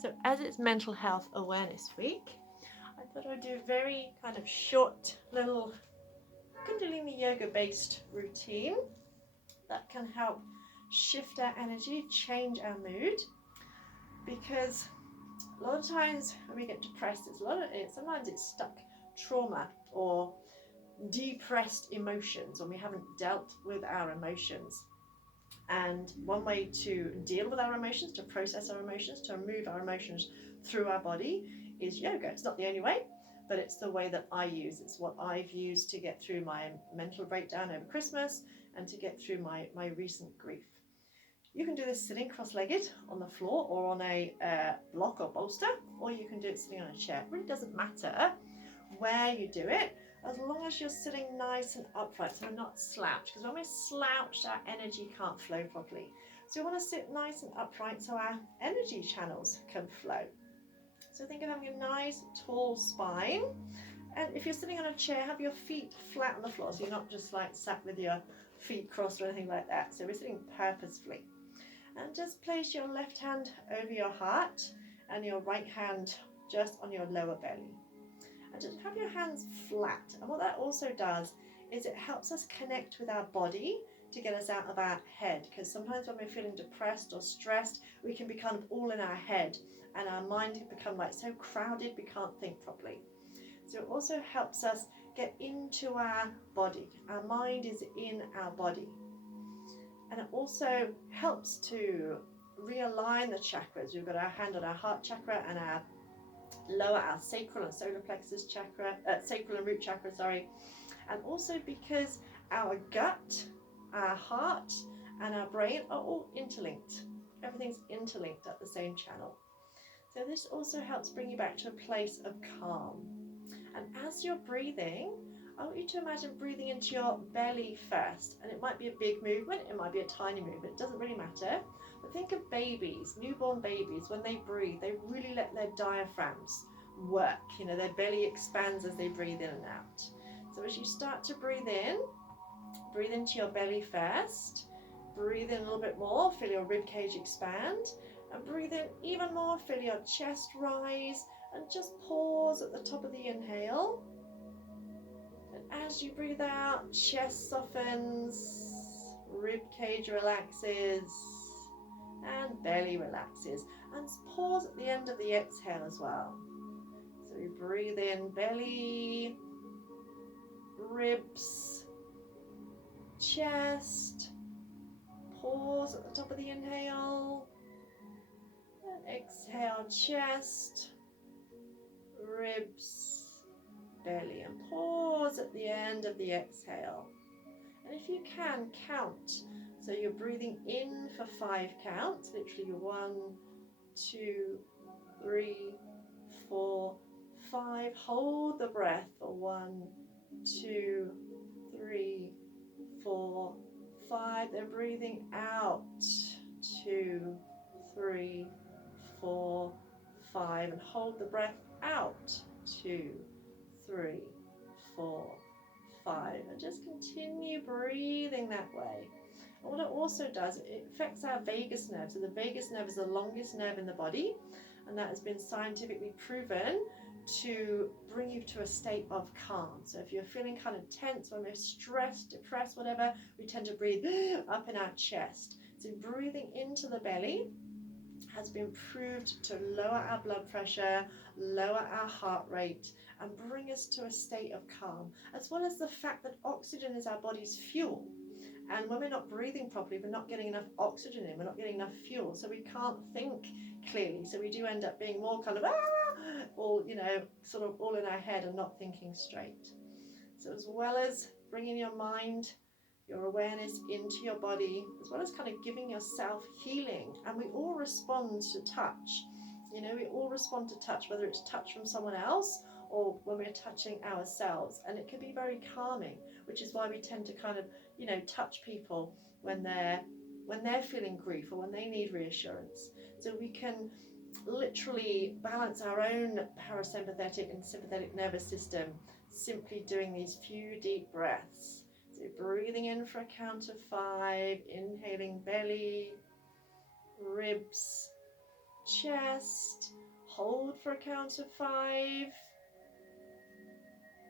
So as it's Mental Health Awareness Week, I thought I'd do a very kind of short little Kundalini yoga based routine that can help shift our energy, change our mood, because a lot of times when we get depressed, sometimes it's stuck trauma or depressed emotions when we haven't dealt with our emotions. And one way to deal with our emotions, to process our emotions, to remove our emotions through our body is yoga. It's not the only way, but it's the way that I use. It's what I've used to get through my mental breakdown over Christmas and to get through my recent grief. You can do this sitting cross-legged on the floor or on a block or bolster, or you can do it sitting on a chair. It really doesn't matter where you do it, as long as you're sitting nice and upright, so we're not slouched, because when we're slouched, our energy can't flow properly. So we want to sit nice and upright so our energy channels can flow. So think of having a nice tall spine, and if you're sitting on a chair, have your feet flat on the floor, so you're not just like sat with your feet crossed or anything like that. So we're sitting purposefully. And just place your left hand over your heart and your right hand just on your lower belly. And just have your hands flat. And what that also does is it helps us connect with our body to get us out of our head, because sometimes when we're feeling depressed or stressed, we can be kind of all in our head and our mind can become like so crowded we can't think properly. So it also helps us get into our body. Our mind is in our body. And it also helps to realign the chakras. We've got our hand on our heart chakra and our sacral and solar plexus chakra, sacral and root chakra, sorry. And also because our gut, our heart, and our brain are all interlinked. Everything's interlinked at the same channel. So this also helps bring you back to a place of calm. And as you're breathing, I want you to imagine breathing into your belly first. And it might be a big movement, it might be a tiny movement, it doesn't really matter. But think of babies, newborn babies, when they breathe, they really let their diaphragms work. You know, their belly expands as they breathe in and out. So as you start to breathe into your belly first, breathe in a little bit more, feel your rib cage expand, and breathe in even more, feel your chest rise, and just pause at the top of the inhale. And as you breathe out, chest softens, rib cage relaxes, and belly relaxes. And pause at the end of the exhale as well. So we breathe in belly, ribs, chest, pause at the top of the inhale, and exhale, chest, ribs, belly, and pause at the end of the exhale. And if you can, count. So you're breathing in for 5 counts, literally 1, 2, 3, 4, 5. Hold the breath for 1, 2, 3, 4, 5. Then breathing out, 2, 3, 4, 5. And hold the breath out, 2, 3, 4, 5. And just continue breathing that way. And what it also does, it affects our vagus nerve. So the vagus nerve is the longest nerve in the body, and that has been scientifically proven to bring you to a state of calm. So if you're feeling kind of tense, when we're stressed, depressed, whatever, we tend to breathe up in our chest. So breathing into the belly has been proved to lower our blood pressure, lower our heart rate, and bring us to a state of calm, as well as the fact that oxygen is our body's fuel. And when we're not breathing properly, we're not getting enough oxygen in, we're not getting enough fuel, so we can't think clearly. So we do end up being more kind of, all, sort of all in our head and not thinking straight. So as well as bringing your mind, your awareness into your body, as well as kind of giving yourself healing. And we all respond to touch. We all respond to touch, whether it's touch from someone else or when we're touching ourselves. And it can be very calming, which is why we tend to kind of, touch people when they're feeling grief or when they need reassurance. So we can literally balance our own parasympathetic and sympathetic nervous system simply doing these few deep breaths. So breathing in for a count of 5, inhaling belly, ribs, chest. Hold for a count of 5.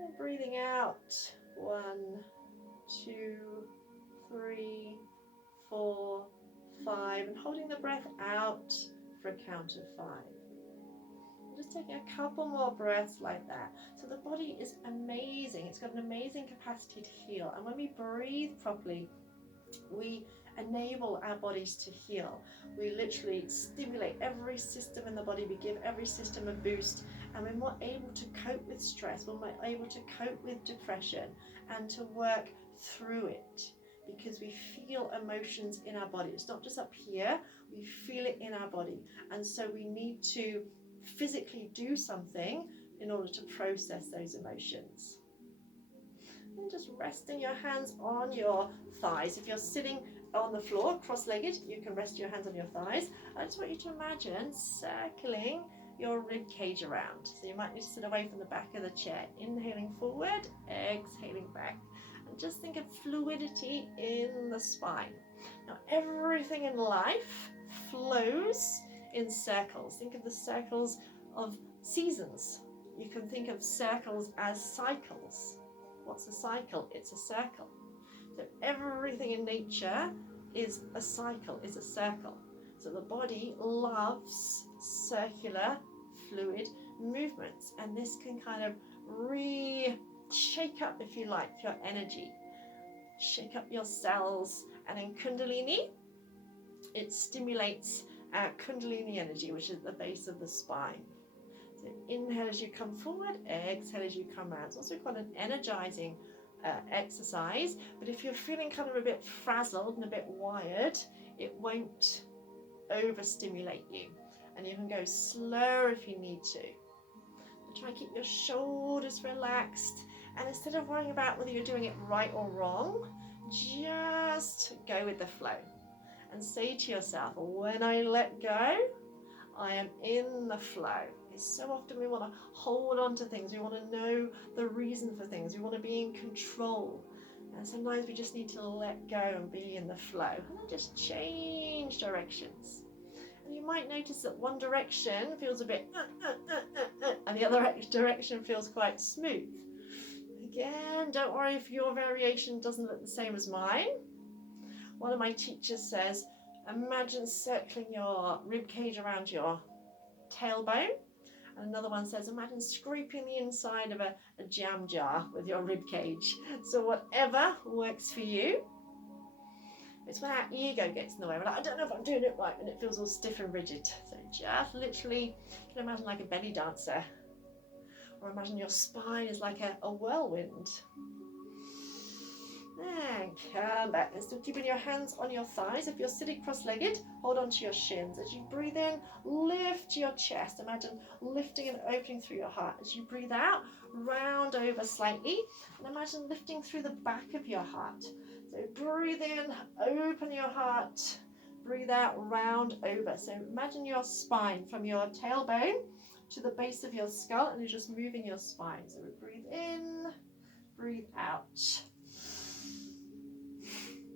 And breathing out. 1, 2, 3, 4, 5. And holding the breath out for a count of 5. Just taking a couple more breaths like that. So the body is amazing. It's got an amazing capacity to heal. And when we breathe properly, we enable our bodies to heal. We literally stimulate every system in the body. We give every system a boost. And we're more able to cope with stress. We're more able to cope with depression and to work through it, because we feel emotions in our body. It's not just up here. We feel it in our body. And so we need to physically do something in order to process those emotions. And just resting your hands on your thighs. If you're sitting on the floor cross-legged, you can rest your hands on your thighs. I just want you to imagine circling your rib cage around. So you might need to sit away from the back of the chair. Inhaling forward, exhaling back. And just think of fluidity in the spine. Now everything in life flows in circles. Think of the circles of seasons. You can think of circles as cycles. What's a cycle? It's a circle. So everything in nature is a cycle, is a circle. So the body loves circular fluid movements, and this can kind of shake up, if you like, your energy, shake up your cells. And in Kundalini, it stimulates Kundalini energy, which is at the base of the spine. So inhale as you come forward, exhale as you come out. It's also quite an energizing exercise, but if you're feeling kind of a bit frazzled and a bit wired, it won't overstimulate you, and you can go slower if you need to. But try and keep your shoulders relaxed, and instead of worrying about whether you're doing it right or wrong, just go with the flow and say to yourself, when I let go, I am in the flow. So often we want to hold on to things. We want to know the reason for things. We want to be in control. And sometimes we just need to let go and be in the flow. And then just change directions. And you might notice that one direction feels a bit and the other direction feels quite smooth. Again, don't worry if your variation doesn't look the same as mine. One of my teachers says, imagine circling your rib cage around your tailbone. And another one says, imagine scraping the inside of a jam jar with your rib cage. So whatever works for you. It's when our ego gets in the way. We're like, I don't know if I'm doing it right, and it feels all stiff and rigid. So just literally, you can imagine like a belly dancer. Or imagine your spine is like a whirlwind. And come back. And still keeping your hands on your thighs. If you're sitting cross-legged, hold on to your shins. As you breathe in, lift your chest. Imagine lifting and opening through your heart. As you breathe out, round over slightly. And imagine lifting through the back of your heart. So breathe in, open your heart. Breathe out, round over. So imagine your spine from your tailbone to the base of your skull, and you're just moving your spine. So we breathe in, breathe out.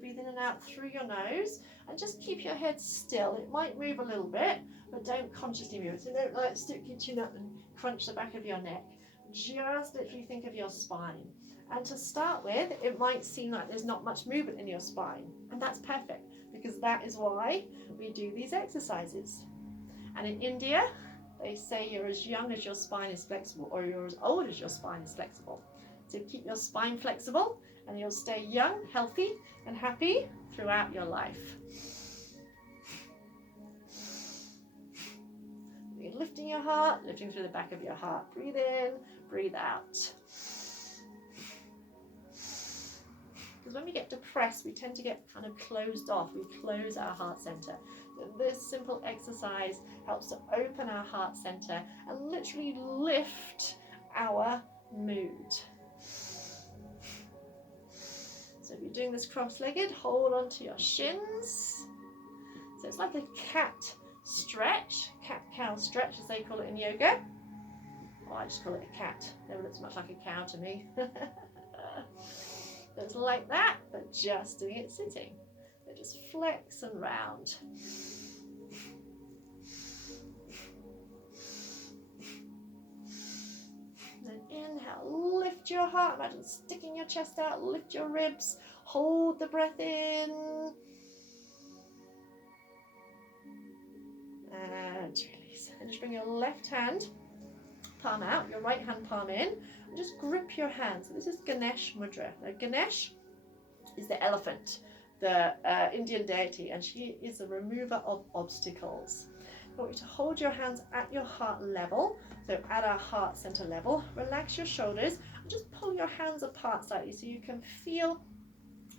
Breathe in and out through your nose, and just keep your head still. It might move a little bit, but don't consciously move it. So don't like stick your chin up and crunch the back of your neck. Just literally think of your spine. And to start with, it might seem like there's not much movement in your spine, and that's perfect, because that is why we do these exercises. And in India, they say you're as young as your spine is flexible, or you're as old as your spine is flexible. So keep your spine flexible, and you'll stay young, healthy, and happy throughout your life. You're lifting your heart, lifting through the back of your heart. Breathe in, breathe out. Because when we get depressed, we tend to get kind of closed off. We close our heart center. So this simple exercise helps to open our heart center and literally lift our mood. So if you're doing this cross-legged, hold on to your shins. So it's like a cat stretch, cat-cow stretch as they call it in yoga. Oh, I just call it a cat. Never looks much like a cow to me. So it's like that, but just doing it sitting. So just flex and round. lift your heart. Imagine sticking your chest out, lift your ribs, hold the breath in. And release. And just bring your left hand palm out, your right hand palm in, and just grip your hand. So this is Ganesh Mudra. Now Ganesh is the elephant, the Indian deity, and she is the remover of obstacles. I want you to hold your hands at your heart level, so at our heart center level. Relax your shoulders and just pull your hands apart slightly so you can feel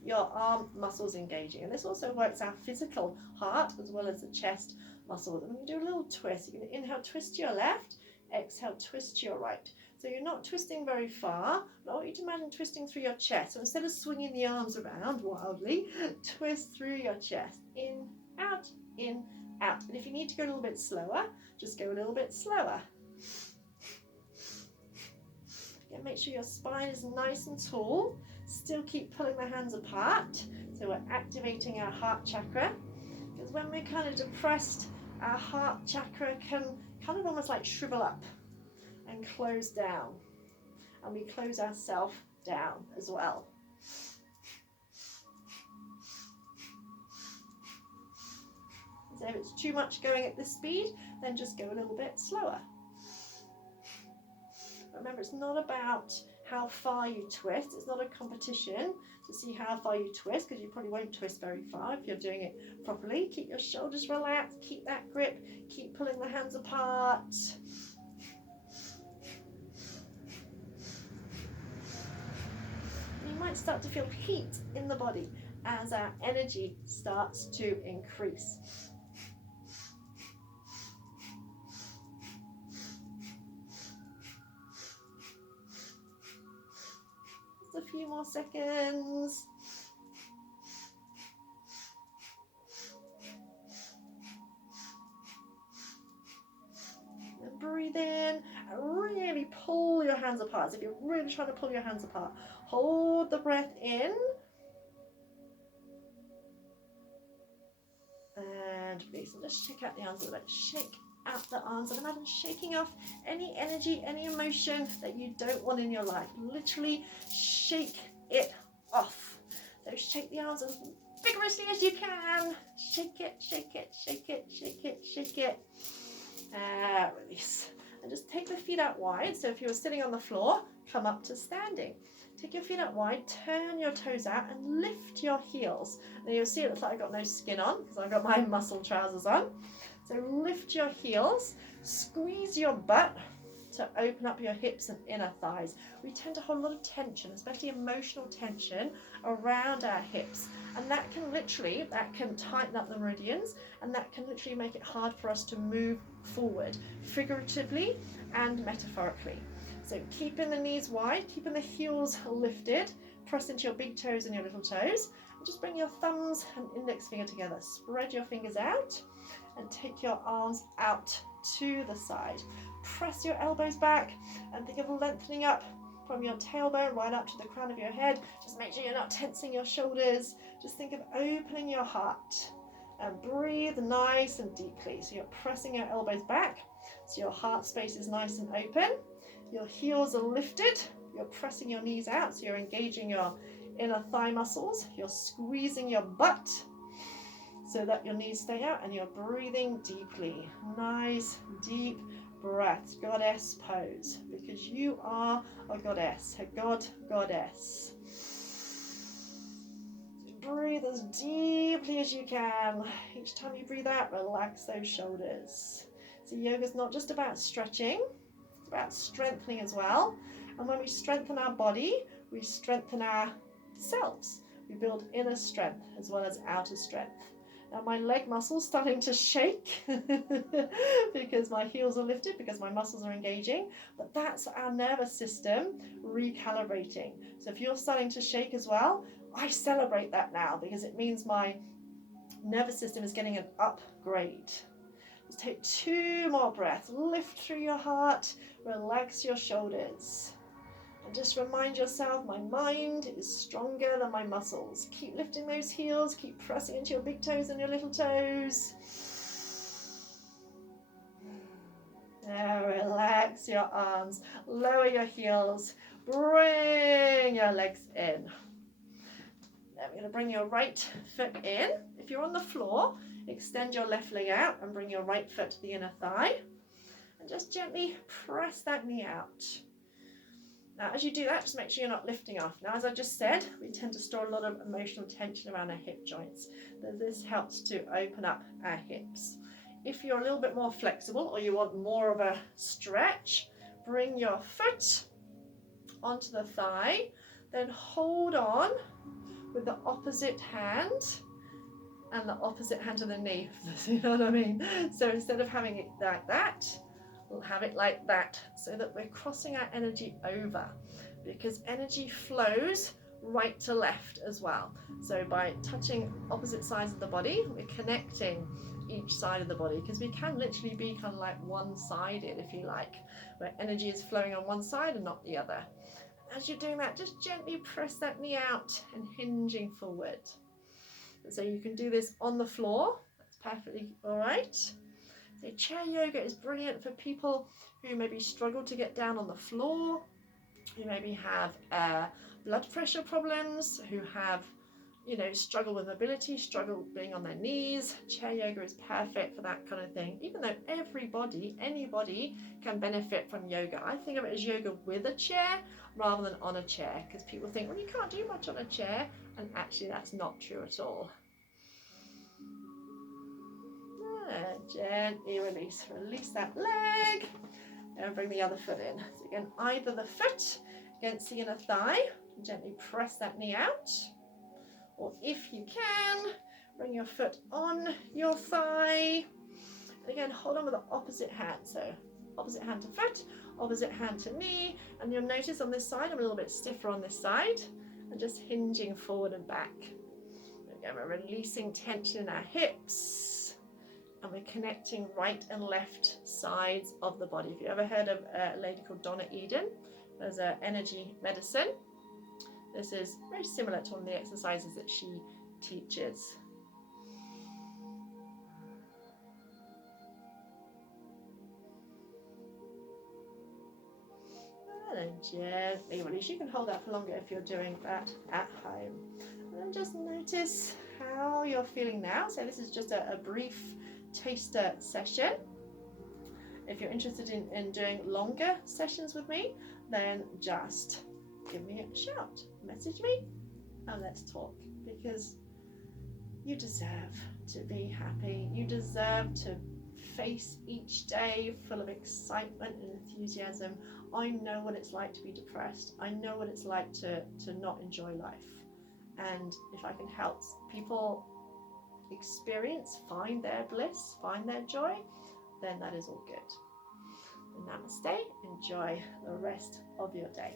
your arm muscles engaging. And this also works our physical heart as well as the chest muscles. And when you do a little twist, you can inhale, twist to your left, exhale, twist to your right. So you're not twisting very far, but I want you to imagine twisting through your chest. So instead of swinging the arms around wildly, twist through your chest. In, out, in, out. And if you need to go a little bit slower, just go a little bit slower. Again, make sure your spine is nice and tall. Still keep pulling the hands apart. So we're activating our heart chakra. Because when we're kind of depressed, our heart chakra can kind of almost like shrivel up and close down. And we close ourselves down as well. So if it's too much going at this speed, then just go a little bit slower. Remember, it's not about how far you twist. It's not a competition to see how far you twist, because you probably won't twist very far if you're doing it properly. Keep your shoulders relaxed, keep that grip, keep pulling the hands apart. You might start to feel heat in the body as our energy starts to increase. Just a few more seconds. And breathe in and really pull your hands apart. So if you're really trying to pull your hands apart, hold the breath in. And release. And just shake out the arms a little bit. Shake out the arms and imagine shaking off any energy, any emotion that you don't want in your life. Literally shake it off. So shake the arms as vigorously as you can. Shake it, shake it, shake it, shake it, shake it. Release. And just take the feet out wide. So if you were sitting on the floor, come up to standing. Take your feet out wide, turn your toes out and lift your heels. Now you'll see it looks like I've got no skin on because I've got my muscle trousers on. So lift your heels, squeeze your butt to open up your hips and inner thighs. We tend to hold a lot of tension, especially emotional tension, around our hips. And that can tighten up the meridians, and that can literally make it hard for us to move forward, figuratively and metaphorically. So keeping the knees wide, keeping the heels lifted, press into your big toes and your little toes, and just bring your thumbs and index finger together. Spread your fingers out and take your arms out to the side. Press your elbows back and think of lengthening up from your tailbone right up to the crown of your head. Just make sure you're not tensing your shoulders. Just think of opening your heart and breathe nice and deeply. So you're pressing your elbows back so your heart space is nice and open. Your heels are lifted. You're pressing your knees out so you're engaging your inner thigh muscles. You're squeezing your butt so that your knees stay out, and you're breathing deeply. Nice, deep breath. Goddess pose, because you are a goddess, a goddess. Breathe as deeply as you can. Each time you breathe out, relax those shoulders. So yoga is not just about stretching, it's about strengthening as well. And when we strengthen our body, we strengthen ourselves. We build inner strength as well as outer strength. Now my leg muscles starting to shake because my heels are lifted, because my muscles are engaging, but that's our nervous system recalibrating. So if you're starting to shake as well, I celebrate that now because it means my nervous system is getting an upgrade. Just take 2 more breaths. Lift through your heart, relax your shoulders. And just remind yourself, my mind is stronger than my muscles. Keep lifting those heels, keep pressing into your big toes and your little toes. Now relax relax your arms, lower your heels, bring your legs in. Then we're going to bring your right foot in. If you're on the floor, extend your left leg out and bring your right foot to the inner thigh. And just gently press that knee out. Now, as you do that, just make sure you're not lifting off. Now, as I just said, we tend to store a lot of emotional tension around our hip joints. This helps to open up our hips. If you're a little bit more flexible or you want more of a stretch, bring your foot onto the thigh, then hold on with the opposite hand and the opposite hand to the knee, you know what I mean? So instead of having it like that, we'll have it like that, so that we're crossing our energy over, because energy flows right to left as well. So by touching opposite sides of the body, we're connecting each side of the body, because we can literally be kind of like one-sided, if you like, where energy is flowing on one side and not the other. As you're doing that, just gently press that knee out and hinging forward. So you can do this on the floor, that's perfectly all right. So chair yoga is brilliant for people who maybe struggle to get down on the floor, who maybe have blood pressure problems, who have, struggle with mobility, struggle being on their knees. Chair yoga is perfect for that kind of thing. Even though anybody can benefit from yoga. I think of it as yoga with a chair rather than on a chair, because people think, well, you can't do much on a chair, and actually that's not true at all. Gently release that leg, and bring the other foot in. So again, either the foot against the inner thigh, gently press that knee out, or if you can, bring your foot on your thigh, and again, hold on with the opposite hand. So opposite hand to foot, opposite hand to knee, and you'll notice on this side, I'm a little bit stiffer on this side, and just hinging forward and back. Again, we're releasing tension in our hips, and we're connecting right and left sides of the body. If you ever heard of a lady called Donna Eden, there's an energy medicine. This is very similar to one of the exercises that she teaches. And then gently release. You can hold that for longer if you're doing that at home. And then just notice how you're feeling now. So this is just a brief taster session. If you're interested in doing longer sessions with me, then just give me a shout, message me, and let's talk, because you deserve to be happy. You deserve to face each day full of excitement and enthusiasm. I know what it's like to be depressed. I know what it's like to not enjoy life. And if I can help people find their bliss, find their joy, then that is all good. And namaste. Enjoy the rest of your day.